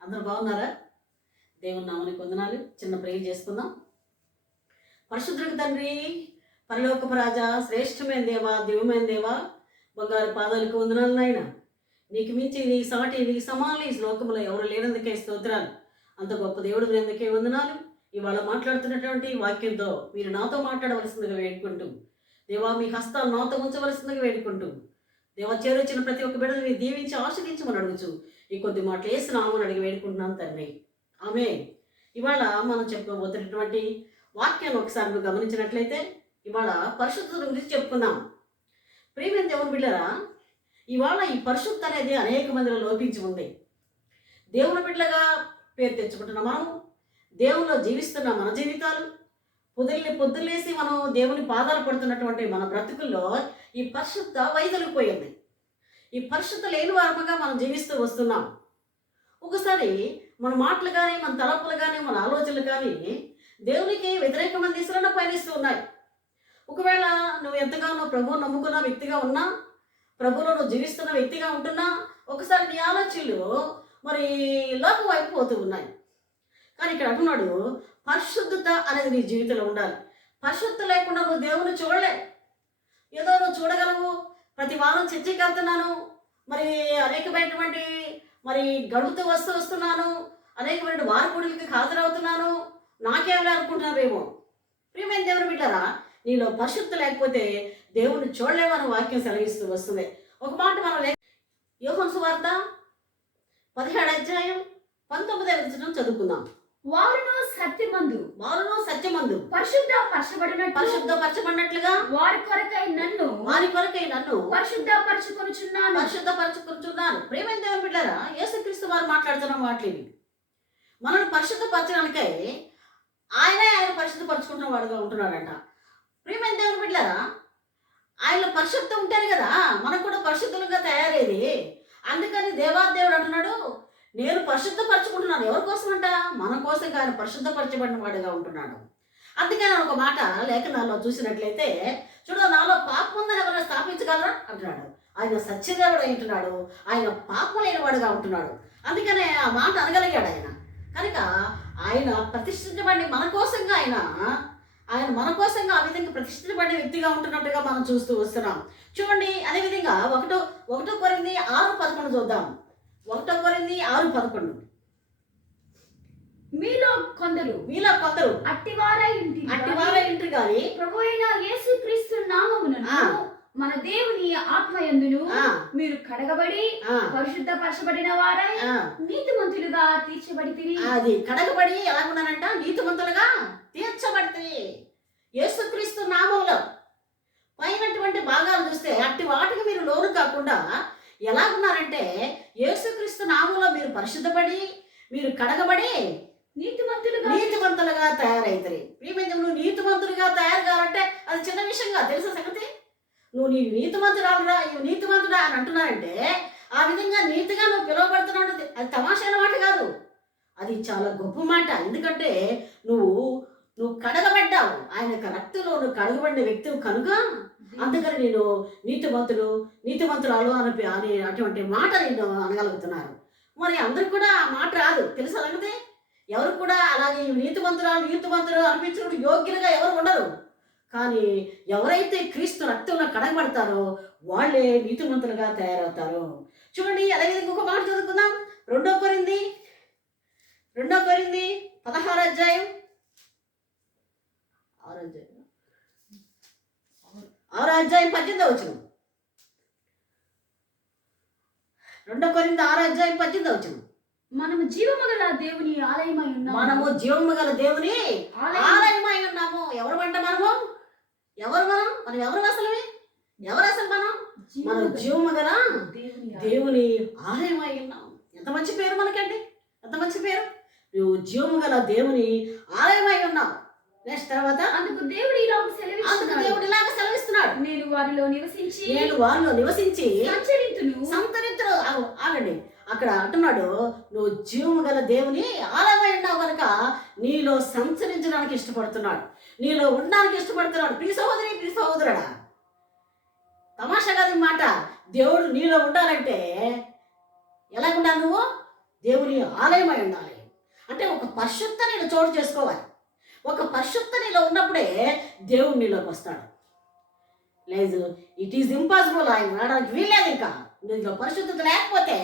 అందరూ బాగున్నారా? దేవుని నామని వందనాలు. చిన్న ప్రేయర్ చేసుకుందాం. పరిశుద్ధుడికి తండ్రి పరలోకపు రాజా శ్రేష్టమైన దేవా దివ్యమైన దేవా బంగారు పాదాలకు వందనాలు నాయన. నీకు మించి నీ సాటి నీ సమానం ఈ శ్లోకంలో ఎవరు లేనందుకే స్తోత్రాలు. అంత గొప్ప దేవుడు ఎందుకే వందనాలు. ఇవాళ మాట్లాడుతున్నటువంటి వాక్యంతో మీరు నాతో మాట్లాడవలసిందిగా వేడుకుంటూ దేవా మీ హస్తాలు నాతో ఉంచవలసిందిగా వేడుకుంటూ దేవ చేరొచ్చిన ప్రతి ఒక్క బిడ్డను మీరు దీవించి ఆశ్రయించమని అడుగుచు. ఈ కొద్ది మాటలు వేసినామని అడిగి వేడుకుంటున్నాను తండ్రి. ఆమె ఇవాళ మనం చెప్పుకోబోతున్నటువంటి వాక్యాన్ని ఒకసారి మీరు గమనించినట్లయితే ఇవాళ పరిశుద్ధత గురించి చెప్పుకుందాం. ప్రియమైన దేవుని బిడ్డరా ఇవాళ ఈ పరిశుద్ధ అనేది అనేక మందిలో లోపించి ఉంది. దేవుని బిడ్డలుగా పేరు తెచ్చుకుంటున్న మనం. దేవుల్లో జీవిస్తున్న మన జీవితాలు పొద్దుల్ని పొద్దులేసి మనం దేవుని పాదాలు పడుతున్నటువంటి మన బ్రతుకుల్లో ఈ పరిశుద్ధ వైదొలిపోయింది ఈ పరిశుద్ధ లేని వారముగా మనం జీవిస్తూ వస్తున్నాం. ఒకసారి మన మాటలు కానీ మన తలపులు కానీ మన ఆలోచనలు కానీ దేవునికి వ్యతిరేకమైన దిశలను పయనిస్తూ ఉన్నాయి. ఒకవేళ నువ్వు ఎంతగానో ప్రభువు నమ్ముకున్న వ్యక్తిగా ఉన్నా ప్రభువులో నువ్వు జీవిస్తున్న వ్యక్తిగా ఉంటున్నా ఒకసారి నీ ఆలోచనలు మరి లోపం వైపు పోతూ ఉన్నాయి. కానీ ఇక్కడ అంటున్నాడు పరిశుద్ధత అనేది నీ జీవితంలో ఉండాలి. పరిశుద్ధత లేకుండా నువ్వు దేవుని చూడలే. ఏదో నువ్వు చూడగలవు. ప్రతి వారం చర్చకి వెళ్తున్నాను మరి అనేకమైనటువంటి మరి గడుపుతూ వస్తూ వస్తున్నాను. అనేకమైన వారపూడికి హాజరవుతున్నాను. నాకేమైనా అనుకుంటున్నావేమో? ప్రియమైన దేవుని బిడ్డారా నీలో పరిశుద్ధి లేకపోతే దేవుణ్ణి చూడలేమని వాక్యం సెలవిస్తూ వస్తుంది. ఒక మాట మనం లే యోహన్ సువార్త పదిహేడు అధ్యాయం పంతొమ్మిది వచనం చదువుకుందాం. వారును సత్యమందు. వారును సత్యమందు. పరిశుద్ధ పరచబడినట్టు. పరిశుద్ధపరచబడినట్లుగా వారి కొరకై నన్ను. వారి కొరకై నన్ను. పరిశుద్ధ పరచుకొనుచున్నాను. పరిశుద్ధపరచుకుంటున్నాను ప్రేమైన దేవుని బిడ్డారా యేసుక్రీస్తు వారు మాట్లాడుతున్న మాటలు ఇవి. మనల్ని పరిశుద్ధపరచడానికై ఆయనే ఆయన పరిశుద్ధపరచుకుంటున్న వాడుగా ఉంటున్నాడంట. ప్రియమైన దేవుని బిడ్డారా ఆయన పరిశుద్ధం ఉంటారు కదా మనకు కూడా పరిశుద్ధులుగా తయారేది అందుకని దేవాదేవుడు అంటున్నాడు నేను పరిశుద్ధపరచుకుంటున్నాను. ఎవరి కోసం అంట మన కోసం ఆయన పరిశుద్ధపరచబడిన వాడిగా ఉంటున్నాడు. అందుకని ఒక మాట లేఖనాల్లో చూసినట్లయితే చూడ నాలో పాపం ఉందని ఎవరైనా స్థాపించగలరా? అంటున్నాడు. ఆయన సత్యదేవుడు అంటున్నాడు ఆయన పాపం లేనివాడుగా ఉంటున్నాడు. అందుకనే ఆ మాట అనగలిగాడు ఆయన. కనుక ఆయన ప్రతిష్ఠించబడి మన కోసంగా ఆయన ఆయన మన కోసంగా ఆ విధంగా ప్రతిష్ఠించబడిన వ్యక్తిగా ఉంటున్నట్టుగా మనం చూస్తూ వస్తున్నాం. చూడండి అదేవిధంగా ఒకటో ఒకటో కొరింది ఆరు పదకొండు చూద్దాం. ఒకటో కొరింది ఆరు పదకొండు. మీలో కొందరు మీలో కొందరు అట్టివారై ఇంటి అట్టివారే ఇంటి కానీ ప్రభు అయిన యేసుక్రీస్తు నామమునను ఆ. మన దేవుని ఆత్మయందును మీరు కడగబడి పరిశుద్ధ పరచబడిన వారై ఆ, నీతిమంతులుగా తీర్చబడి అది కడగబడి ఎలా ఉన్నానంట నీతిమంతులుగా తీర్చబడితే యేసుక్రీస్తు నామంలో పైనటువంటి భాగాలు చూస్తే అట్టి వాటికి మీరు లోను కాకుండా ఎలా ఉన్నారంటే యేసుక్రీస్తు నామంలో మీరు పరిశుద్ధపడి మీరు కడగబడి నీతిమంతులుగా నీతిమంతులుగా తయారవుతారు ప్రియమైన నువ్వు నీతిమంతులుగా తయారు కావాలంటే అది చిన్న విషయంగా తెలుసా సంగతి? నువ్వు నీ నీతిమంతురాలురా నువ్వు నీతిమంతుడా అని అంటున్నానంటే ఆ విధంగా నీతిగా నువ్వు పిలువబడుతున్నావు అది తమాషైన మాట కాదు. అది చాలా గొప్ప మాట. ఎందుకంటే నువ్వు నువ్వు కడగబడ్డావు. ఆయన యొక్క రక్తంలో నువ్వు కడగబడిన వ్యక్తివి కనుక అందుకని నేను నీతిమంతుడు నీతిమంతురాలు అని అని అటువంటి మాట నేను అనగలుగుతున్నాను. మరి అందరికి కూడా ఆ మాట రాదు. తెలుసా సంగతి ఎవరు కూడా అలాగే ఈ నీతిమంతురాలు నీతిమంతులు అనిపించిన యోగ్యులుగా ఎవరు ఉండరు. కానీ ఎవరైతే క్రీస్తు రక్తంలో కడగబడతారో వాళ్ళే నీతిమంతులుగా తయారవుతారు. చూడండి అదేవిధంగా ఒక మాట చదువుకుందాం. రెండో కొరింది రెండో కొరింది పదహారు అధ్యాయం ఆరు అధ్యాయం ఆరు అధ్యాయం పద్దెనిమిది వచ్చిన రెండో కొరింది ఆరు అధ్యాయం పద్దెనిమిది వచ్చిన మనము జీవము గల దేవుని ఆలయమై ఉన్నాము. మనము జీవము గల దేవుని ఆలయం. ఆలయమై ఉన్నాము. ఎవరు అంట మనము? ఎవరు మనం? మనం ఎవరు అసలు ఎవరు అసలు మనం? మనం జీవము గల దేవుని ఆలయం. దేవుని ఆలయమై ఉన్నాం ఎంత మంచి పేరు మనకండి? ఎంత మంచి పేరు? నువ్వు జీవము గల దేవుని ఆలయమై ఉన్నావు. నెక్స్ట్ తర్వాత అందుకు దేవుడు ఇలా అందుకు సెలవిస్తున్నాడు దేవుడు ఇలాగ సెలవిస్తున్నాడు. నేను వారిలో నివసించి నేను వారిలో నివసించి సంచరింతును. సంతరించరు ఆగండి. అక్కడ అంటున్నాడు నువ్వు జీవము గల దేవుని ఆలయమై ఉన్నావు కనుక నీలో సంచరించడానికి ఇష్టపడుతున్నాడు. నీలో ఉండడానికి ఇష్టపడుతున్నాడు. ప్రియ సహోదరి ప్రియ సహోదరుడా తమాషా కాదు మాట. దేవుడు నీలో ఉండాలంటే ఎలా ఉండాలి నువ్వు? దేవుని ఆలయమై ఉండాలి. అంటే ఒక పరిశుద్ధ నీలో చోటు చేసుకోవాలి. ఒక పరిశుద్ధ నీలో ఉన్నప్పుడే దేవుడు నీలోకి వస్తాడు. లేదు ఇట్ ఈజ్ ఇంపాసిబుల్ ఆయన రావడానికి వీల్లేదు ఇంకా. నీలో పరిశుద్ధత లేకపోతే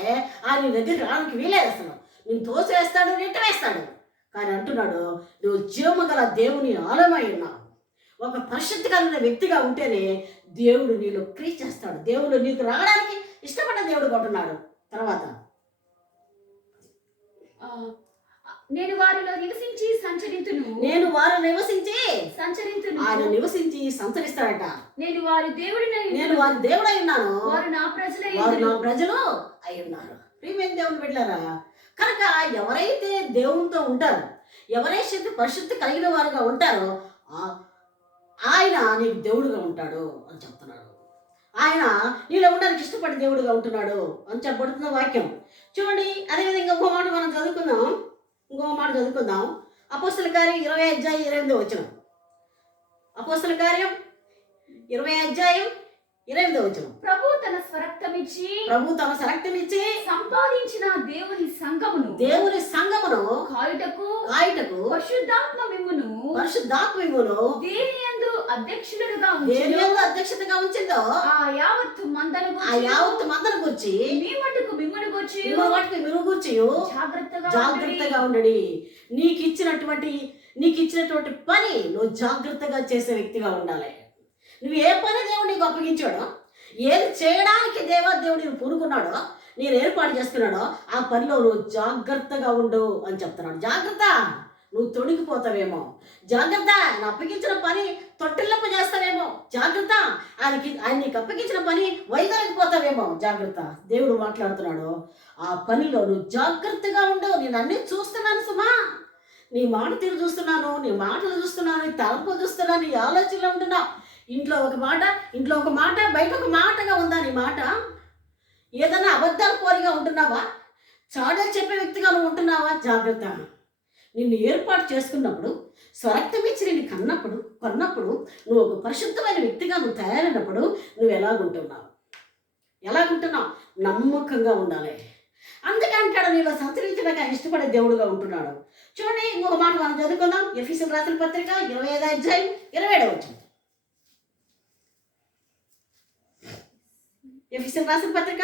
ఆయన నీ రావడానికి వీలేదు అసలు. నేను తోసేస్తాడు నెట్ట వేస్తాడు కానీ అంటున్నాడు నువ్వు జీవము గల దేవుని ఆలయమై ఉన్నావు. ఒక పరిశుద్ధి కలిగిన వ్యక్తిగా ఉంటేనే దేవుడు నీలో క్రియ చేస్తాడు. దేవుడు నీకు రావడానికి ఇష్టపడ్డ దేవుడు కొంటున్నాడు తర్వాత నేను వారిలో నివసించి నేను వారు నివసించి ఆయన నివసించి సంచరిస్తాడట. నేను వారి దేవుడిని నేను వారి దేవుడై ఉన్నాను. వారు నా ప్రజలై వారు నా. ప్రజలు అయి ఉన్నారు. ప్రియమైన దేవుని బిడ్డారా కనుక ఎవరైతే దేవునితో ఉంటారో ఎవరైతే పరిశుద్ధి కలిగిన వారుగా ఉంటారో ఆయన నీకు దేవుడుగా ఉంటాడు అని చెప్తున్నాడు. ఆయన నీలో ఉండడానికి ఇష్టపడి దేవుడుగా ఉంటున్నాడు అని చెప్పబడుతున్న వాక్యం. చూడండి అదేవిధంగా ఇంకో మాట మనం చదువుకుందాం. ఇంకో మాట చదువుకుందాం. అపోస్తల కార్యం ఇరవై అధ్యాయం ఇరవై ఎనిమిది వచ్చిన అపోస్తల కార్యం ఇరవై అధ్యాయం ఇరవై ఎనిమిది వచ్చిన ప్రభు తన స్వరక్తమిచ్చి ప్రభు తమ సరక్తం ఇచ్చి సంపాదించిన దేవుని సంఘమును దేవుని సంగమును కాయుటకు కాయుటకు పరిశుద్ధాత్మ దేని యందు అధ్యక్షులుగా దేని ఉంచి మీద అధ్యక్షతగా ఉంచిందో? ఆ యావత్తు మందను ఆ యావత్ మందను గుర్చి? మీ మటుకు మిమ్మను గుర్చి మిమ్మల్ని వాటికి మీరు గుర్చి జాగ్రత్తగా జాగ్రత్తగా ఉండడి. నీకు ఇచ్చినటువంటి నీకు ఇచ్చినటువంటి పని నువ్వు జాగ్రత్తగా చేసే వ్యక్తిగా ఉండాలి. నువ్వు ఏ పని దేవుడు నీకు అప్పగించాడో ఏది చేయడానికి దేవా దేవుడు నేను పూనుకున్నాడో నేను ఏర్పాటు చేసుకున్నాడో ఆ పనిలో నువ్వు జాగ్రత్తగా ఉండు అని చెప్తున్నాడు. జాగ్రత్త! నువ్వు తొడిగిపోతావేమో జాగ్రత్త ఆయన అప్పగించిన పని తొట్టిల్లప్ప చేస్తావేమో. జాగ్రత్త ఆయనకి ఆయన నీకు అప్పగించిన పని వైదొలగిపోతావేమో. జాగ్రత్త దేవుడు మాట్లాడుతున్నాడు. ఆ పనిలో నువ్వు జాగ్రత్తగా ఉండు. నేను అన్నీ చూస్తున్నాను సుమా. నీ మాట తీరు చూస్తున్నాను నీ మాటలు చూస్తున్నాను నీ తలంపులు చూస్తున్నాను నీ ఆలోచనలు ఉంటున్నా. ఇంట్లో ఒక మాట ఇంట్లో ఒక మాట బయట ఒక మాటగా ఉందా నీ మాట? ఏదైనా అబద్ధాలు కోరిగా ఉంటున్నావా? చాడలు చెప్పే వ్యక్తిగా నువ్వు ఉంటున్నావా? జాగ్రత్త. నిన్ను ఏర్పాటు చేసుకున్నప్పుడు స్వరక్తం ఇచ్చి నిన్ను కన్నప్పుడు కొన్నప్పుడు నువ్వు ఒక పరిశుద్ధమైన వ్యక్తిగా నువ్వు తయారైనప్పుడు నువ్వు ఎలాగుంటున్నావు? ఎలాగుంటున్నావు? నమ్మకంగా ఉండాలి. అందుకే అంటాడు నీలో సంచరించడానికి ఇష్టపడే దేవుడుగా ఉంటున్నాడు. చూడండి ఇంకొక మాట మనం చదువుకుందాం. ఎఫీసీ రాసిన పత్రిక ఇరవై ఐదు అధ్యాయం ఇరవై ఏడవ వచ్చింది ఎఫీసీ రాసిన పత్రిక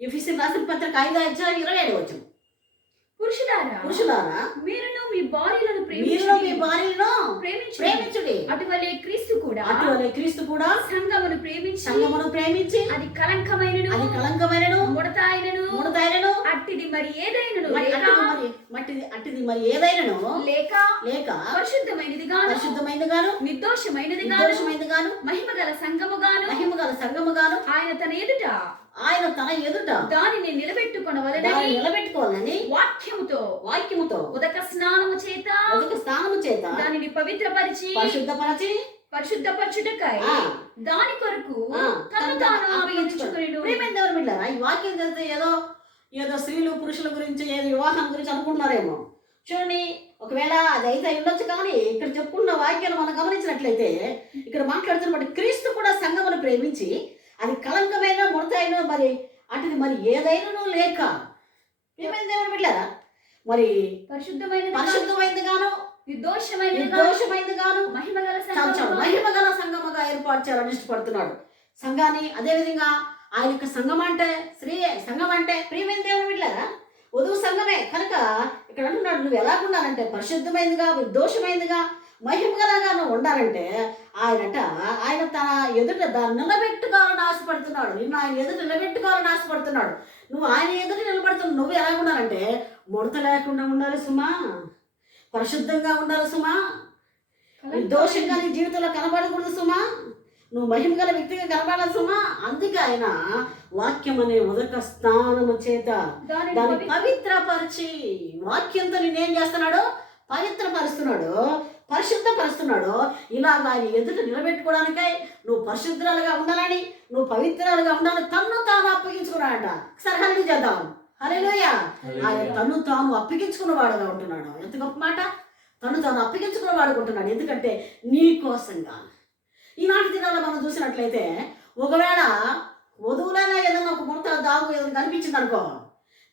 ఎఫీసీల్ రాసిన పత్రిక ఐదు అధ్యాయం ఇరవై ఏడవ వచ్చింది పురుషులారా పురుషులారా మీరును మీ భార్యలను మీరు మీ ప్రేమించుడి భార్యను ప్రేమించుడి. ప్రేమించుడి. అటువలే క్రీస్తు కూడా అటువలే క్రీస్తు కూడా సంఘమును ప్రేమించి సంగమును ప్రేమించి అది కలంకమైనను అది కళంకమైనను ముడతాయినను ముడతైనను అట్టిది మరి ఏదైనను మరి లేక అట్టిది మరి మట్టిది అట్టిది మరి ఏదైనను లేక లేక పరిశుద్ధమైనది గాను పరిశుద్ధమైనది గాను నిర్దోషమైనది గాను నిర్దోషమైనది గాను మహిమ గల సంఘము గాను మహిమ గల సంగము గాను ఆయన తన ఎదుట ఆయన తన ఎదుట దానిని దాన్ని నిలబెట్టుకొనవలెనని నిలబెట్టుకోవాలని వాక్యముతో వాక్యముతో ఉదక స్నానము చేత అధిక స్థానము చేత దానిని పవిత్రపరిచి పరిశుద్ధపరచి పరిశుద్ధపరచుటకై దాని కొరకు తను తాను దేవుని బిడ్డలారా, ఈ వాక్యం చదివితే ఏదో ఏదో స్త్రీలు పురుషుల గురించి ఏదో వివాహం గురించి అనుకుంటున్నారేమో. చూడండి ఒకవేళ అది అయితే అయి ఉండొచ్చు కానీ ఇక్కడ చెప్పుకున్న వాక్యాలు మనం గమనించినట్లయితే ఇక్కడ మాట్లాడుతున్నప్పుడు క్రీస్తు కూడా సంఘమును ప్రేమించి అది కలంకమైన ముడతైన మరి అటుది మరి ఏదైనా లేక ఏమైంది దేవుని బిడ్డారా మరి పరిశుద్ధమైనది గాను, పరిశుద్ధమైంది గాను నిర్దోషమైనది గాను, నిర్దోషమైంది గాను మహిమ గల చాలా చాలా సంఘము గాను, మహిమ గల సంఘముగా ఏర్పాటు చేయాలని ఇష్టపడుతున్నాడు. సంఘాన్ని అదేవిధంగా ఆయన యొక్క సంఘం అంటే స్త్రీ సంఘం అంటే ప్రియమైన దేవుని బిడ్డారా వధువు సంఘమే. కనుక ఇక్కడ అంటున్నాడు నువ్వు ఎలా ఉండాలంటే పరిశుద్ధమైనదిగా నిర్దోషమైనదిగా మహిమగలగా నువ్వు ఉండాలంటే ఆయనట ఆయన తన ఎదుట దాన్ని నిలబెట్టుకోవాలని ఆశపడుతున్నాడు. నిన్ను ఆయన ఎదుట నిలబెట్టుకోవాలని ఆశపడుతున్నాడు. నువ్వు ఆయన ఎదుట నిలబడుతున్నావు నువ్వు ఎలా ఉండాలంటే ముడత లేకుండా ఉండాలి సుమా. పరిశుద్ధంగా ఉండాలి సుమా. నిర్దోషంగా నీ జీవితంలో కనబడకూడదు సుమా. నువ్వు మహిమ గల వ్యక్తిగా కనబడాలి సుమా. అందుకే ఆయన వాక్యం అనే ఉదక స్నానము చేత దానిని దాన్ని పవి- పవిత్రపరిచి వాక్యంతో నేనేం చేస్తున్నాడు? పవిత్రపరుస్తున్నాడు. పరిశుద్ధపరుస్తున్నాడు ఇలాగ ఆయన ఎదుట నిలబెట్టుకోవడానికై నువ్వు పరిశుద్ధరాలుగా ఉండాలని నువ్వు పవిత్రాలుగా ఉండాలని తన్ను తాను అప్పగించుకున్నాడట. సరే హల్లి చేద్దాం. హలోయ ఆయన తాను అప్పగించుకున్న వాడుగా ఉంటున్నాడు. ఎంత గొప్ప మాట. తను తాను అప్పగించుకుని వాడుకుంటున్నాడు ఎందుకంటే నీ కోసంగా. ఈనాటి దినాల్లో మనం చూసినట్లయితే ఒకవేళ వధువులైనా ఏదైనా ఒక ముడత దాగు ఏదైనా కనిపించింది అనుకో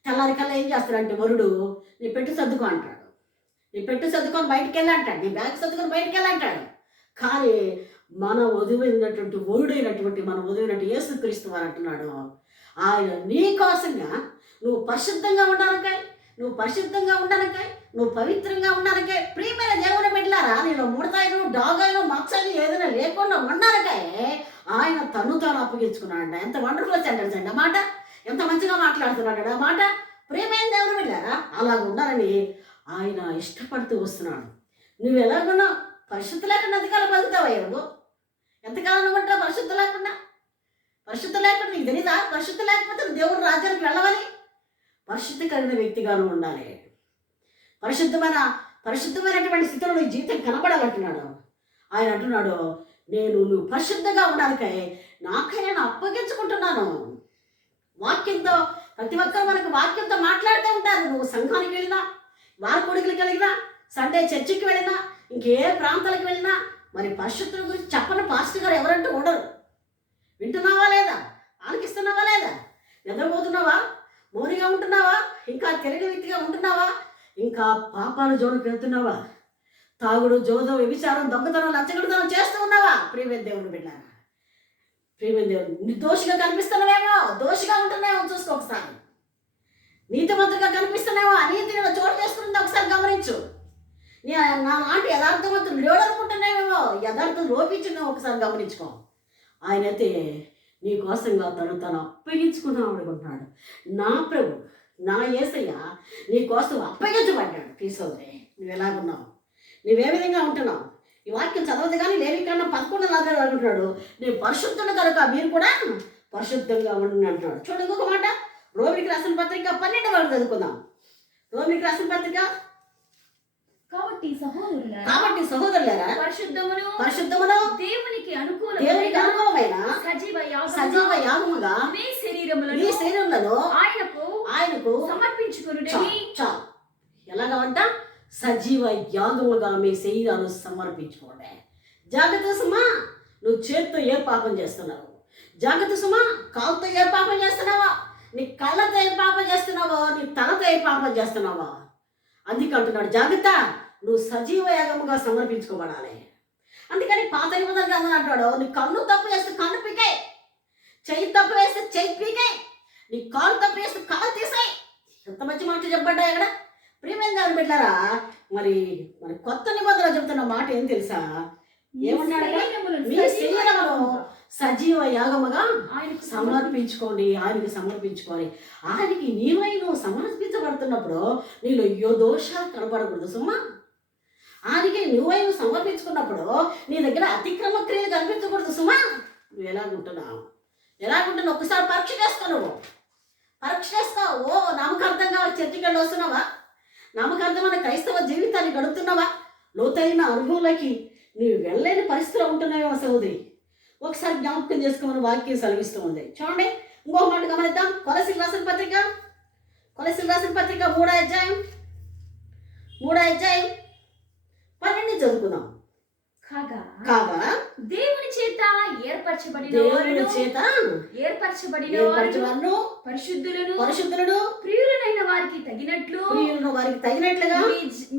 తెల్లారి కల్లా ఏం చేస్తాడంటే వరుడు నీ పెట్టు సర్దుకో అంటాడు నీ పెట్టు సర్దుకొని బయటికి వెళ్ళంటాడు నీ బ్యాగ్ సర్దుకొని బయటికి వెళ్ళంటాడు కానీ మన వదిలినటువంటి వరుడైనటువంటి మన వధువైనటువంటి యేసుక్రీస్తు వారు అంటున్నాడు. ఆయన నీ కోసంగా నువ్వు పరిశుద్ధంగా ఉండడానికై నువ్వు పరిశుద్ధంగా ఉండడానికై నువ్వు పవిత్రంగా ఉండడానికై ప్రియమైన దేవుని బిడ్డలారా నేను ముడతాయిలు డాగాయిలు మచ్చలు ఏదైనా లేకుండా ఉండడానికై ఆయన తను తాను అప్పగించుకున్నాడు ఎంత వండర్ఫుల్ సెంటెన్స్ అండి అన్నమాట మాట. ఎంత మంచిగా మాట్లాడుతున్నాడు ఆ మాట. ప్రియమైన దేవుని బిడ్డారా అలాగ ఉండాలని ఆయన ఇష్టపడుతూ వస్తున్నాడు. నువ్వు ఎలాగున్నా పరిశుద్ధి లేకుండా ఎంతకాలం బతుకుతావా నువ్వు ఎంతకాలం ఉంటా పరిశుద్ధి లేకుండా పరిశుద్ధి లేకుండా నీకు తెలీదా? పరిశుద్ధి లేకపోతే దేవుడు రాజ్యానికి వెళ్ళవాలి పరిశుద్ధి కలిగిన వ్యక్తిగాను ఉండాలి. పరిశుద్ధమైన పరిశుద్ధమైనటువంటి స్థితిలో నీ జీవితం కనబడాలంటున్నాడు. ఆయన అంటున్నాడు నేను నువ్వు పరిశుద్ధంగా ఉండాలికై నాకై నేను అప్పగించుకుంటున్నాను. వాక్యంతో ప్రతి ఒక్కరు మనకు వాక్యంతో మాట్లాడుతూ ఉంటారు. నువ్వు సంఘానికి వెళ్ళినా వార కొడుకులు కలిగినా సండే చర్చికి వెళ్ళినా ఇంకే ప్రాంతాలకు వెళ్ళినా మరి పరిశుద్ధుల గురించి చెప్పని పాస్టర్ గారు ఎవరంటూ ఉండరు. వింటున్నావా లేదా? ఆలకిస్తున్నావా లేదా? నిద్రపోతున్నావా? మౌనిగా ఉంటున్నావా? ఇంకా తెలియని వ్యక్తిగా ఉంటున్నావా? ఇంకా పాపాలు జోలికి వెళ్తున్నావా? తాగుడు జోదం వ్యభిచారం దొంగతనం లంచగొడతనం చేస్తూ ఉన్నావా? ప్రియమైన దేవుడు బిడ్డారా ప్రియమైన దేవుడు నిర్దోషిగా కనిపిస్తున్నావేమో? దోషిగా ఉంటున్నావేమో చూసుకో ఒకసారి. నీతిమంతులుగా కనిపిస్తున్నావా? అనీతి నీలో చోటు చేసుకుంటుందో. ఒకసారి గమనించు. నీ నా లాంటి యథార్థవంతులు లేడు అనుకుంటున్నావేమో? యథార్థం లోపించిన ఒకసారి గమనించుకో. ఆయన అయితే నీ కోసంగా తను తను అప్పగించుకుందాం అనుకుంటున్నాడు. నా ప్రభు నా ఏసయ్య నీ కోసం అప్పగించబడ్డాడు. తీసుకోదే నువ్వు ఎలాగున్నావు నువ్వే విధంగా ఉంటున్నావు? ఈ వాక్యం చదవదు కానీ లేవి కన్నా పదకొండు లాగా అంటున్నాడు. నేను పరిశుద్ధుడు కనుక మీరు కూడా పరిశుద్ధంగా ఉండి అంటున్నాడు. చూడండి ఇంకొక మాట. రోమికి రాసిన పత్రిక పన్నెండు వరకు చదువుకుందాం. రోమికి రాసిన పత్రిక? కాబట్టి సహోదరుల కాబట్టి సహోదరులారా పరిశుద్ధమును పరిశుద్ధమును దేవునికి దేవునికి అనుకూలమైన సజీవ సజీవ యాగముగా మీ మీ శరీరములను ఆయనకు ఆయనకు సమర్పించుకునుడని చాలు ఎలాగంట సజీవ యాగముగా మీ శరీరాలు సమర్పించుకోండి. జాగ్రత్త సుమా నువ్వు చేత్తో ఏ పాపం చేస్తున్నావు? జాగ్రత్త సుమా కాలుతో ఏ పాపం చేస్తున్నావా? నీ కళ్ళతో ఏ పాపం చేస్తున్నావో నీ తలతో ఏ పాపం చేస్తున్నావా? అందుకే అంటున్నాడు జాగ్రత్త నువ్వు సజీవ యాగముగా సమర్పించుకోబడాలి. అందుకని పాత నిబంధన గ్రంథం అంటాడు నీ కన్ను తప్పు చేస్తే కన్ను పీకే చెయ్యి తప్పు వేస్తే చెయ్యి పీకే నీ కాలు తప్పు వేస్తే కాలు తీసాయి ఎంత మంచి మాట చెప్పబడ్డా ఇక్కడ? ప్రియమైన దేవుని బిడ్డారా మరి మరి కొత్త నిబంధన చెప్తున్న మాట ఏం తెలుసా? ఏమన్నాడు మీ శరీరమును సజీవ యాగముగా ఆయనకు సమర్పించుకోండి ఆయనకి సమర్పించుకోవాలి. ఆయనకి నీవై నువ్వు సమర్పించబడుతున్నప్పుడు నీలో ఏ దోషాలు కనపడకూడదు సుమ్మా ఆయనకి నువ్వై నువ్వు సమర్పించుకున్నప్పుడు నీ దగ్గర అతిక్రమ క్రియలు కనిపించకూడదు సుమా. నువ్వు ఎలాగుంటున్నావు? ఎలాగుంటున్నావు? ఒకసారి పరీక్ష చేసుకో నువ్వు. పరీక్ష చేసుకో. ఓ నమ్మకార్థంగా చర్చికి వెళ్ళి వస్తున్నావా? నమ్మకార్థమైన క్రైస్తవ జీవితాన్ని గడుపుతున్నావా? లోతైన అనుభవంలోకి నువ్వు వెళ్ళలేని పరిస్థితిలో ఉంటున్నావేమో సహోదరి. ఒకసారి జ్ఞాపకం చేసుకోమని వాక్యం సెలవిస్తూ ఉంది. చూడండి ఇంకొక మాట గమనిద్దాం. కొలసిల్ రాసిన పత్రిక? కొలసిల్ రాసిన పత్రిక మూడో అధ్యాయం? మూడో అధ్యాయం? పన్నెండు చదువుకుందాం. కాగా? దేవుని చేత ఏర్పరచబడిన దేవుని వారును చేత ఏర్పరచబడిన వారును ఏర్పరచువారును పరిశుద్ధులను పరిశుద్ధులను ప్రియులైన వారికి తగినట్లు ప్రియులను వారికి తగినట్లుగా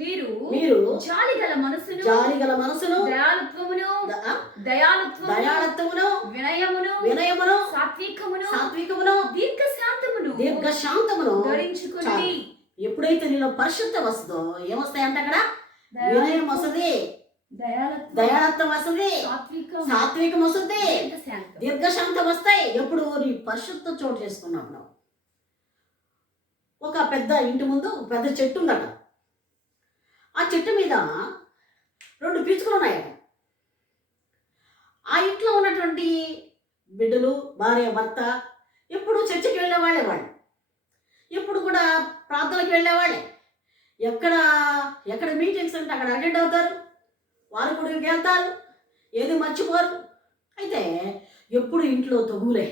మీరు మీరు జాలి గల మనసును జాలి గల మనసును దయాలుత్వమును ద- ఆ, దయాలుత్వమును దయాళత్వమును వినయమును వినయమును సాత్వికమును సాత్వికమును దీర్ఘశాంతమును దీర్ఘ శాంతమును ధరించుకుని ఎప్పుడైతే నీలో పరిశుద్ధ వస్తుందో ఏమొస్తాయంట అక్కడ? వినయం వస్తుంది. దయాళత్వం వస్తుంది. సాత్వికం. సాత్వికం వస్తుంది. దీర్ఘశాంతం. వస్తాయి. ఎప్పుడు నీ పరిశుద్ధ చోటు చేసుకున్నప్పుడు ఒక పెద్ద ఇంటి ముందు పెద్ద చెట్టు ఉందట. ఆ చెట్టు మీద రెండు పిచ్చుకలు ఉన్నాయట. ఆ ఇంట్లో ఉన్నటువంటి బిడ్డలు భార్య భర్త ఎప్పుడు చర్చికి వెళ్ళేవాళ్ళే వాళ్ళు ఎప్పుడు కూడా ప్రార్థనకి వెళ్ళేవాళ్ళే ఎక్కడ ఎక్కడ మీటింగ్స్ అంటే అక్కడ అటెండ్ అవుతారు. వారు గుడికి వెళ్తారు. ఏది మర్చిపోరు. అయితే ఎప్పుడు ఇంట్లో తగులే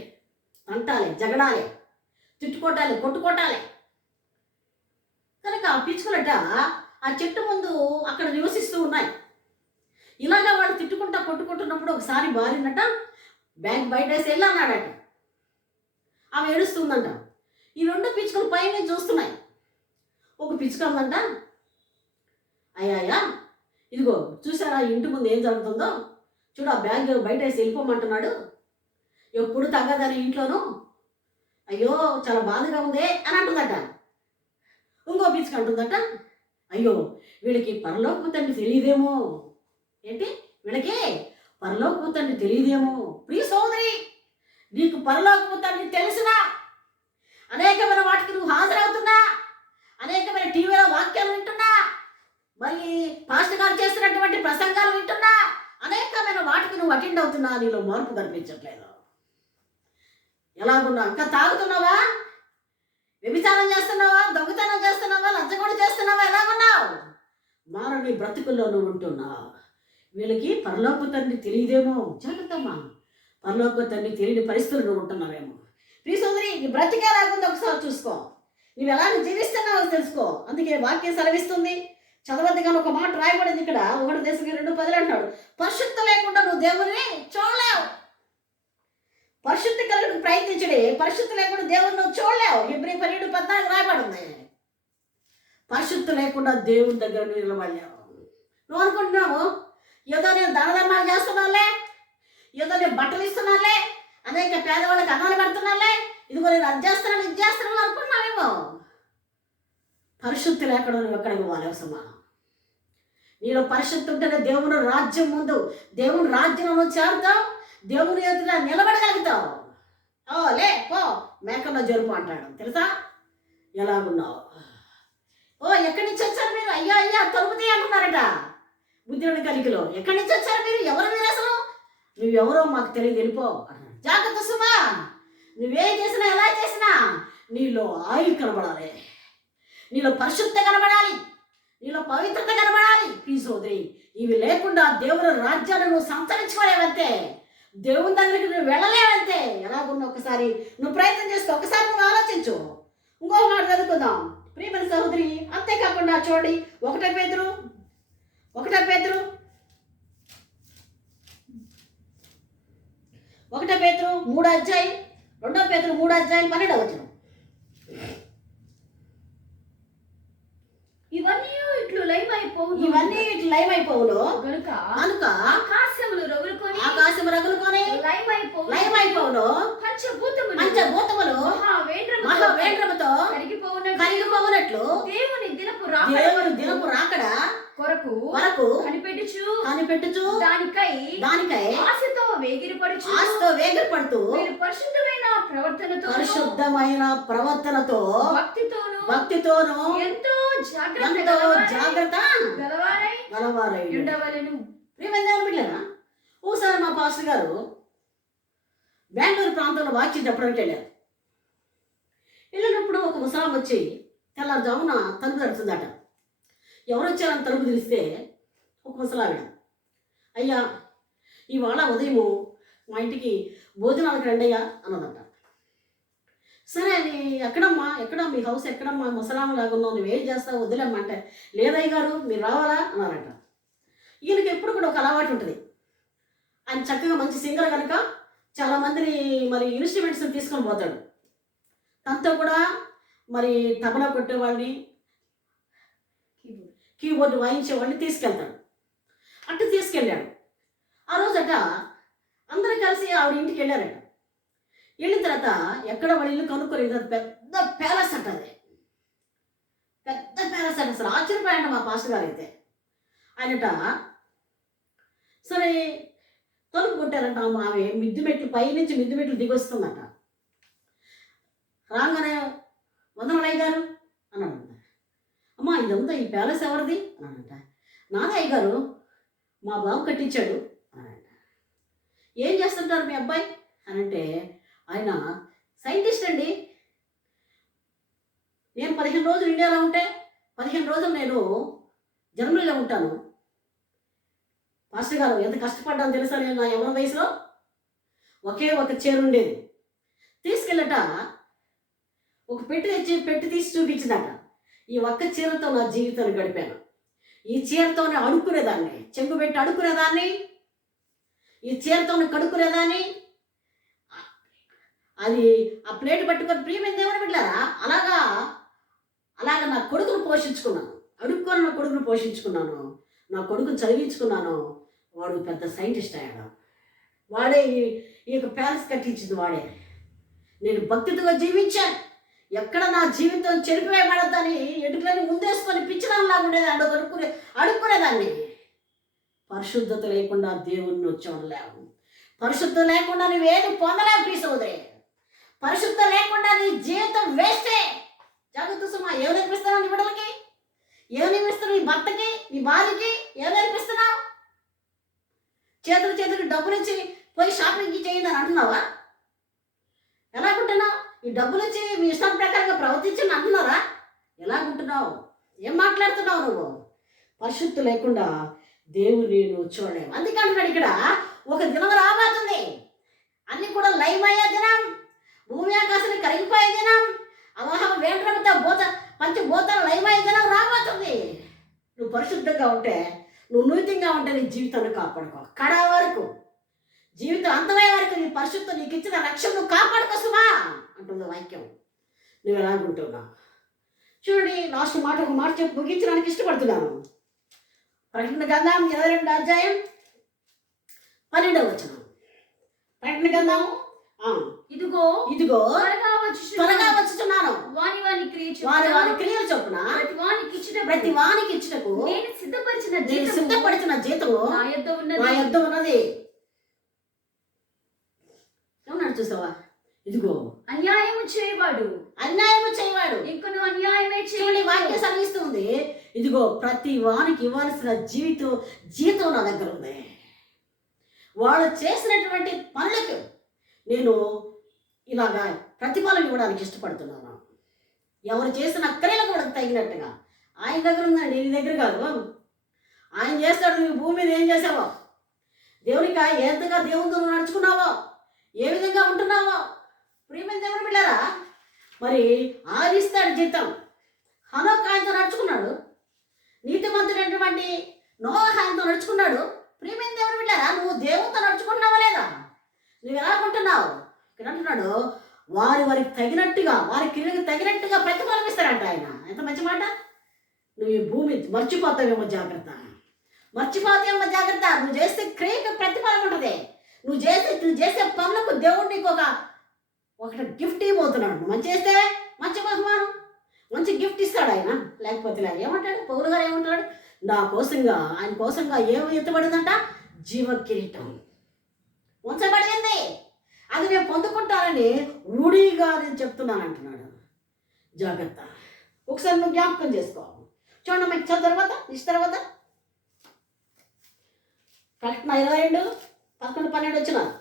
అంటాలి జగడాలి తిట్టుకోటాలి కొట్టుకోటాలి. కనుక ఆ పిచ్చుకలట ఆ చెట్టు ముందు అక్కడ నివసిస్తూ ఉన్నాయి. ఇలాగా వాళ్ళు తిట్టుకుంటా కొట్టుకుంటున్నప్పుడు ఒకసారి బారినట బ్యాంక్ బయట వేసి వెళ్ళన్నాడట. ఆమె ఏడుస్తుందంట. ఈ రెండు పిచ్చుకలు పైన చూస్తున్నాయి. ఒక పిచ్చుక ఉందంట అయ్యాయా ఇదిగో చూసారా ఇంటి ముందు ఏం జరుగుతుందో? చూడు ఆ బ్యాగ్ బయట వేసి వెళ్ళిపోమంటున్నాడు. ఎప్పుడు తగ్గదని ఇంట్లోనూ? అయ్యో చాలా బాధగా ఉందే అని అంటుందట. ఇంకో పిచ్చుక అంటుందట. అయ్యో వీళ్ళకి పరలోకపు తండ్రి తెలియదేమో. ఏంటి? వీళ్ళకి పరలోకపు తండ్రి తెలియదేమో. ప్రియ సోదరి నీకు పరలోకపు తండ్రి తెలిసినా? అనేకమైన వాటికి నువ్వు హాజరవుతున్నా? అనేకమైన టీవీలో వాక్యాలు వింటున్నా? మరి పాస్టర్ గారు చేస్తున్నటువంటి ప్రసంగాలు వింటున్నా అనేకమైన వాటికి నువ్వు అటెండ్ అవుతున్నా నీలో మార్పు కనిపించట్లేదు. ఎలాగున్నా ఇంకా తాగుతున్నావా? వ్యభిచారం చేస్తున్నావా? దొంగతనం చేస్తున్నావా? లంచగొండ చేస్తున్నావా? ఎలాగున్నావు? మారని బ్రతుకుల్లోనూ ఉంటున్నావు. వీళ్ళకి పరలోక తండ్రి తెలియదేమో? జాగ్రత్తమ్మా పరలోక తండ్రి తెలియని పరిస్థితులు నువ్వు ఉంటున్నావేమో? ప్రియ సోదరి నీ బ్రతికే ఒకసారి చూసుకో. నువ్వు ఎలాగ జీవిస్తున్నావో తెలుసుకో. అందుకే వాక్యం సెలవిస్తుంది. చదవద్దు కానీ ఒక మాట రాయబడింది ఇక్కడ. ఒకటి దేశం రెండు పదులు అంటాడు పరిశుద్ధ లేకుండా నువ్వు దేవుని చూడలేవు. పరిశుద్ధి కలిగి ప్రయత్నించడే. పరిశుద్ధి లేకుండా దేవుని నువ్వు చూడలేవు. హిబ్రి పన్నెండు పద్నాలుగు రాయబడింది. పరిశుద్ధి లేకుండా దేవుని దగ్గర నిలబడలేవు. నువ్వు అనుకుంటున్నావు? ఏదో నేను దాన చేస్తున్నాలే ఏదో నేను బట్టలు ఇస్తున్నాలే అనేక పేదవాళ్ళకి అన్నాలు పెడుతున్నాలే ఇదిగో నేను అది చేస్తున్నాను ఇది చేస్తున్నాను అనుకున్నావేమో పరిశుద్ధి లేకుండా నువ్వు ఎక్కడికి పోలేవసమ్మా నీలో పరిశుద్ధి ఉంటేనే దేవుని రాజ్యం ముందు దేవుని రాజ్యంలో చేరుతావు దేవుని ఎదుట నిలబడగలుగుతావు. ఓ లే పో మేకల్లో జరుపు అంటాడు. తెలుసా? ఎలాగున్నావు? ఓ ఎక్కడి నుంచి వచ్చారు మీరు? అయ్యా అయ్యా తలుపుతీ అంటున్నారట బుద్ధిని కలిగిలో. ఎక్కడి నుంచి వచ్చారు మీరు? ఎవరు మీరు అసలు? నువ్వెవరో మాకు తెలియదు వెళ్ళిపో జాగ్రత్త సుమా. నువ్వేం చేసినా ఎలా చేసినా నీలో ఆయిల్ కనబడాలి. నీలో పరిశుద్ధ కనబడాలి. నీలో పవిత్రత కనబడాలి. ప్లీజ్ సోదరి ఇవి లేకుండా దేవుని రాజ్యాన్ని నువ్వు సంతరించుకోలేవంతే దేవుని దగ్గరికి నువ్వు వెళ్ళలేవంతే. ఎలాగున్నా ఒకసారి నువ్వు ప్రయత్నం చేస్తే ఒకసారి నువ్వు ఆలోచించు. ఇంకొక మాట చదువుకుందాం. ప్రియమైన సహోదరి అంతేకాకుండా చూడండి ఒకటే పేదరు ఒకటే పేదరు ఒకటే పేదరు మూడు అధ్యాయం రెండో పేదరు మూడు అధ్యాయం పన్నెండవ వచ్చినాం ఇవన్నీ ఇట్లు లైమైపోవు ఇవన్నీ లైవ్ అయిపోవును. గనుక కనుక ఆకాశములు రగులుకొని ఆకాశం రగులుకొని లైమైపోవు లైవ్ అయిపోవును. పంచభూతములు పంచభూతములు మహావేంద్రముతో కరిగిపోవునట్లు కరిగిపోవునట్లు దేవుని దినపు రాకడ దేవుని దినపు రాకడ కొరకు వరకు కనిపెట్టుచు. కనిపెట్టుచు. దానికై దానికై ఆశతో వేగిరపడుచు. ఆశతో వేగపడుతూ మీరు పరిశుద్ధమైన ప్రవర్తనతో పరిశుద్ధమైన ప్రవర్తనతో భక్తితోను భక్తితోను ఎంతో జాగ్రత్త ఎంతో జాగ్రత్త గలవారై గలవారై ఉండవలెను. ప్రియమైన బిడ్డరా ఓసారి మా పాస్టర్ గారు బెంగళూరు ప్రాంతంలో వాక్యం చెప్పడానికి వెళ్ళారు. వెళ్ళినప్పుడు ఒక ముసలాం వచ్చి తెల్లారుజామున తలుపు తెరుతుందట ఎవరు వచ్చారని తలుపు తెలిస్తే ఒక ముసలావిడ. అయ్యా ఇవాళ ఉదయము మా ఇంటికి భోజనాలకు రండి అన్నదంట. సరే అని ఎక్కడమ్మా? ఎక్కడ? మీ హౌస్ ఎక్కడమ్మా? ముసలాంలాగా ఉన్నావు నువ్వు ఏం చేస్తావు? వదిలేమ్మా అంటే లేదయ్య గారు మీరు రావాలా? అన్నారంట. ఈయనకి ఎప్పుడు కూడా ఒక అలవాటు ఉంటుంది. ఆయన చక్కగా మంచి సింగర్ కనుక చాలామందిని మరి ఇన్స్ట్రుమెంట్స్ తీసుకొని పోతాడు. తనతో కూడా మరి తబలా కొట్టేవాడిని కీబోర్డ్ వాయించేవాడిని తీసుకెళ్తాడు. అట్టు తీసుకెళ్ళాడు. ఆ రోజట అందరూ కలిసి ఆవిడ ఇంటికి వెళ్ళారట. వెళ్ళిన తర్వాత ఎక్కడ వాళ్ళ ఇల్లు కనుక్కోలేదు. అది పెద్ద ప్యాలెస్ అంట అది. పెద్ద ప్యాలెస్ అంట అసలు. ఆశ్చర్యపోయాడు మా పాస్టర్ గారు అయితే. ఆయనట సరే తలుపు కొట్టారంట ఆమె మిద్దు మెట్లు పైనుంచి మిద్దు మెట్లు దిగొస్తుందట. రాగానే వందనలయ్య గారు అన్నాడు. అమ్మా ఇదంతా ఈ ప్యాలెస్ ఎవరిది? అని అంట అయ్య గారు మా బాబు కట్టించాడు. అన్నాడంట ఏం చేస్తుంటారు మీ అబ్బాయి? అని అంటే ఆయన సైంటిస్ట్ అండి. నేను పదిహేను రోజులు ఇండియాలో ఉంటే పదిహేను రోజులు నేను జర్మనీలో ఉంటాను. మాస్టర్ గారు ఎంత కష్టపడ్డాను తెలుసా నేను నా యవన వయసులో? ఒకే ఒక చీర ఉండేది. తీసుకెళ్ళట ఒక పెట్టి తెచ్చి పెట్టి తీసి చూపించిందట. ఈ ఒక్క చీరతో నా జీవితాన్ని గడిపాను. ఈ చీరతోనే అడుక్కునేదాన్ని. చెంగు పెట్టి అడుక్కునేదాన్ని. ఈ చీరతోనే కడుక్కునేదాన్ని. అది ఆ ప్లేట్ పట్టుకొని ప్రియమైన దేవుని బిడ్డారా అలాగా అలాగా నా కొడుకును పోషించుకున్నాను. అడుక్కొని నా కొడుకును పోషించుకున్నాను. నా కొడుకును చదివించుకున్నాను. వాడు పెద్ద సైంటిస్ట్ అయ్యాడు. వాడే ఈ- ఈ యొక్క ప్యాలెస్ కట్టించింది వాడే. నేను భక్తితో జీవించాను. ఎక్కడ నా జీవితం చెరిపివేయబడద్దని ఎటుకలని ముందేసుకొని పిచ్చడంలాగా ఉండేది అడుగు అడుక్కునే అడుక్కునేదాన్ని పరిశుద్ధత లేకుండా దేవుణ్ణి చూడలేవు పరిశుద్ధం లేకుండా నువ్వేది పొందలేవు ప్లీజ్ సోదరి. పరిశుద్ధం లేకుండా నీ జీవితం వేస్తే జాగ్రత్త సుమా ఏం నేర్పిస్తున్నావు నీ బిడ్డలకి? ఏం నేర్పిస్తున్నావు నీ భర్తకి నీ భార్యకి? ఏం నేర్పిస్తున్నావు చేతులు చేతులు డబ్బులు ఇచ్చి పోయి షాపింగ్ చేయండి అని అంటున్నావా? ఎలా అనుకుంటున్నావు? ఈ డబ్బులు ఇచ్చి మీ ఇష్టం ప్రకారంగా ప్రవర్తించండి అంటున్నారా? ఎలాగుంటున్నావు? ఏం మాట్లాడుతున్నావు నువ్వు? పరిశుద్ధి లేకుండా దేవుని నువ్వు చూడలేవు. అందుకంటున్నాడు ఇక్కడ ఒక దినం రాబోతుంది. అన్ని కూడా లైవ్ అయ్యే దినం భూమి ఆకాశాన్ని కరిగిపోయే దినం అవహం వేంద్రమతో భూత పంచభూతాలు లైవ్ అయ్యే దినం రాబోతుంది. నువ్వు పరిశుద్ధంగా ఉంటే నువ్వు నూతంగా ఉంటే నీ జీవితాన్ని కాపాడుకో. కడ వరకు జీవితం అంతమయ్యే వరకు నీ పరిశుద్ధం నీకు ఇచ్చిన రక్షణ నువ్వు కాపాడుకో సుమా. అంటుంది వాక్యం. నువ్వు ఎలాగుంటున్నావు చూడండి లాస్ట్ మాట ఒక మాట చెప్పి ముగించడానికి ఇష్టపడుతున్నాను. ప్రకటన గంధం ఇరవై రెండు అధ్యాయం పన్నెండవ వచనం. ప్రకటన గంధం ఆ, ఇదిగో ఇదిగో త్వరగా వచ్చి త్వరగా వచ్చుచున్నాను వాని వాని క్రియ వారి వారి క్రియలు చొప్పున ప్రతి వానికి ఇచ్చిన ప్రతి వానికి ఇచ్చినకు నేను సిద్ధపరిచిన నేను జీతము సిద్ధపడిచిన జీతము నా యొద్ద నా ఉన్నది యొద్ద ఉన్నది. ఏమన్నాడు చూసావా? ఇదిగో. అన్యాయము చేయవాడు. అన్యాయము చేయవాడు. ఇంకను అన్యాయమే చూడండి వాక్యం సెలవిస్తుంది ఇదిగో ప్రతి వానికి ఇవ్వాల్సిన జీవితం జీతం నా దగ్గర ఉంది. వాళ్ళు చేసినటువంటి పనులకు నేను ఇలాగా ప్రతిఫలం ఇవ్వడానికి ఇష్టపడుతున్నాను. ఎవరు చేసిన క్రియలకు కూడా తగినట్టుగా. ఆయన దగ్గర ఉందండి నీ దగ్గర కాదు ఆయన చేస్తాడు నీ భూమి మీద ఏం చేసావో? దేవునికి ఎంతగా దేవునితో నువ్వు నడుచుకున్నావో? ఏ విధంగా ఉంటున్నావో? ప్రియమైన దేవుని బిడ్డారా మరి ఆదిస్తాడు జీతం. హనోక్ ఆయనతో నడుచుకున్నాడు. నీతిమంతుడైనటువంటి నోహ ఆయనతో నడుచుకున్నాడు. ప్రియమైన దేవుని బిడ్డారా నువ్వు దేవునితో నడుచుకుంటున్నావా లేదా? నువ్వు ఎలా అనుకుంటున్నావు ఇక్కడ అంటున్నాడు వారి వారికి తగినట్టుగా వారి క్రియలకు తగినట్టుగా ప్రతిఫలం ఇస్తారంట ఆయన. ఎంత మంచి మాట? నువ్వు ఈ భూమి మర్చిపోతావేమో జాగ్రత్త. మర్చిపోతావేమో జాగ్రత్త. నువ్వు చేసే క్రియకు ప్రతిఫలం ఉంటుంది. నువ్వు చేసే నువ్వు చేసే పనులకు దేవుడు నీకు ఒక ఒకటి గిఫ్ట్ ఇవ్వబోతున్నాడు. మంచి చేస్తే మంచి బహుమానం. మంచి గిఫ్ట్ ఇస్తాడు ఆయన. లేకపోతే ఏమంటాడు? పౌరు గారు ఏమంటాడు నా కోసంగా ఆయన కోసంగా ఏమి ఎత్తబడిందంట? జీవ కిరీటం ఉంచబడింది. అది నేను పొందుకుంటానని రూఢీగా నేను చెప్తున్నాను అంటున్నాడు. జాగ్రత్త. ఒకసారి నువ్వు జ్ఞాపకం చేసుకో. చూడండి మీకు ఇచ్చిన తర్వాత ఇచ్చిన తర్వాత. ప్రకటన ఇరవై రెండు పదకొండు పన్నెండు వచ్చిన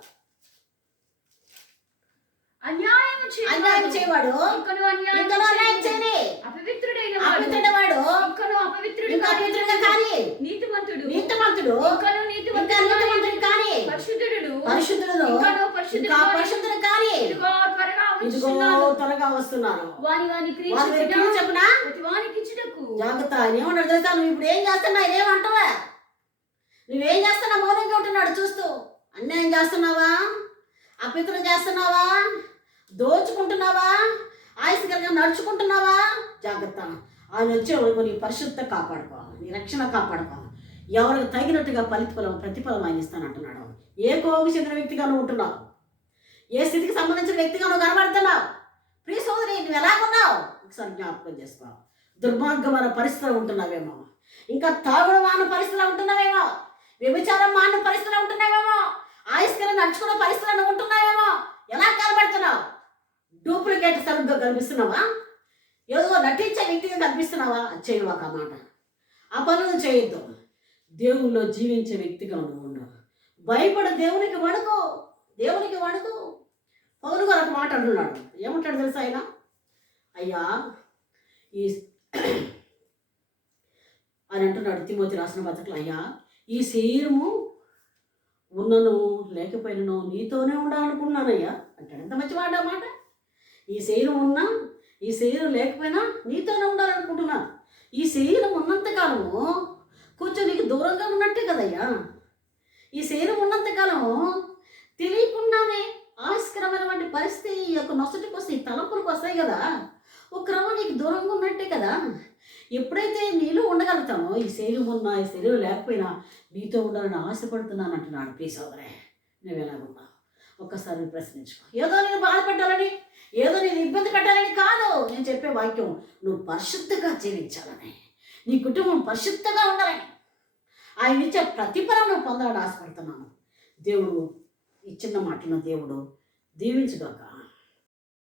అన్యాయము అన్యాయం చేయవాడు. ఇంకను అన్యాయం అన్యాయం. చేయని. అపవిత్రుడైన వాడు అపవిత్రుడు వాడు ఇంకను అపవిత్రుడు ఇంకా అపవిత్రుడుగా కానీ. నీతిమంతుడు. నీతిమంతుడు. ఇంకను ఇంకా నీతిమంతుడు నీతిమంతుడు కానీ. పరిశుద్ధుడు పరిశుద్ధుడు ఇంకను ఇంకా పరిశుద్ధుడు పరిశుద్ధుడు కానీ. ఇదిగో త్వరగా ఇదిగో త్వరగా వస్తున్నాను. వాని వాని క్రియ చొప్పున ప్రతి వానికి ఇచ్చుటకు. జాగ్రత్త. ఏమన్నాడు తెలుసా? నువ్వు ఇప్పుడు ఏం చేస్తున్నావు? ఏమంటావా నువ్వేం చేస్తున్నావు? మౌనంగా ఉంటున్నాడు. చూస్తూ. అన్యాయం చేస్తున్నావా? అపిత్రం చేస్తున్నావా? దోచుకుంటున్నావా? ఆయుస్కరంగా నడుచుకుంటున్నావా? జాగ్రత్త. ఆయన వచ్చే వరకు నీ పరిశుద్ధ కాపాడుకో నీ రక్షణ కాపాడుకో ఎవరికి తగినట్టుగా ఫలితఫలం ప్రతిఫలం ఆయన ఇస్తానంటున్నాడు. ఏ కోవకు చెందిన వ్యక్తిగా నువ్వు ఉంటున్నావు? ఏ స్థితికి సంబంధించిన వ్యక్తిగా నువ్వు కనబడుతున్నావు? ప్రియ సోదరి నువ్వు ఎలాగున్నావు? ఒకసారి జ్ఞాపకం చేసుకో. దుర్మార్గమైన పరిస్థితులు ఉంటున్నావేమో. ఇంకా తాగుడు మాన పరిస్థితులు ఉంటున్నావేమో. వ్యభిచారం మాన పరిస్థితులు ఉంటున్నావేమో. ఆయుష్కరం నడుచుకున్న పరిస్థితులు ఉంటున్నావేమో. ఎలా కనబడుతున్నావు? డూప్లికేట్ సరిగ్గా కనిపిస్తున్నావా? ఏదో నటించే వ్యక్తిగా కనిపిస్తున్నావా? అది చేయవా ఆ మాట. ఆ పనులు చేయొద్దు. దేవుల్లో జీవించే వ్యక్తిగా నువ్వు ఉండు. భయపడ దేవునికి వణుకు దేవునికి వణుకు పౌరు గారు ఒక మాట అంటున్నాడు. ఏమంటాడు తెలుసా ఆయన? అయ్యా ఈ అని అంటున్నాడు తిమోతి రాసిన పత్రికలు అయ్యా ఈ శరీరము ఉన్నను లేకపోయినను నీతోనే ఉండాలనుకున్నానయ్యా అంటాడు. ఎంత మంచి మాట అన్నమాట మాట. ఈ శరీరం ఉన్నా ఈ శరీరం లేకపోయినా నీతోనే ఉండాలనుకుంటున్నాను ఈ శరీరం ఉన్నంతకాలము కొంచెం నీకు దూరంగా ఉన్నట్టే కదయ్యా. ఈ శరీరం ఉన్నంతకాలం తెలియకుండానే ఆవిష్కరమైనటువంటి పరిస్థితి ఈ యొక్క నొసటికి వస్తాయి ఈ తలంపులకు వస్తాయి కదా. ఒక క్రమం నీకు దూరంగా ఉన్నట్టే కదా. ఎప్పుడైతే నీలో ఉండగలుగుతామో ఈ శరీరం ఉన్నా ఈ శరీరం లేకపోయినా నీతో ఉండాలని ఆశపడుతున్నాను అంటున్నాడు ప్లీజ్ సోదరే. నువ్వు ఎలాగున్నా ఒక్కసారి ప్రశ్నించుకో. ఏదో నేను బాధపడ్డాలని ఏదో నేను ఇబ్బంది పెట్టాలని కాదు. నేను చెప్పే వాక్యం నువ్వు పరిశుద్ధంగా జీవించాలని నీ కుటుంబం పరిశుద్ధంగా ఉండాలని. ఆయన ఇచ్చే ప్రతిఫలం నువ్వు పొందాలని ఆశపడుతున్నాను. దేవుడు ఈ చిన్న మాటలను దేవుడు దీవించుగాక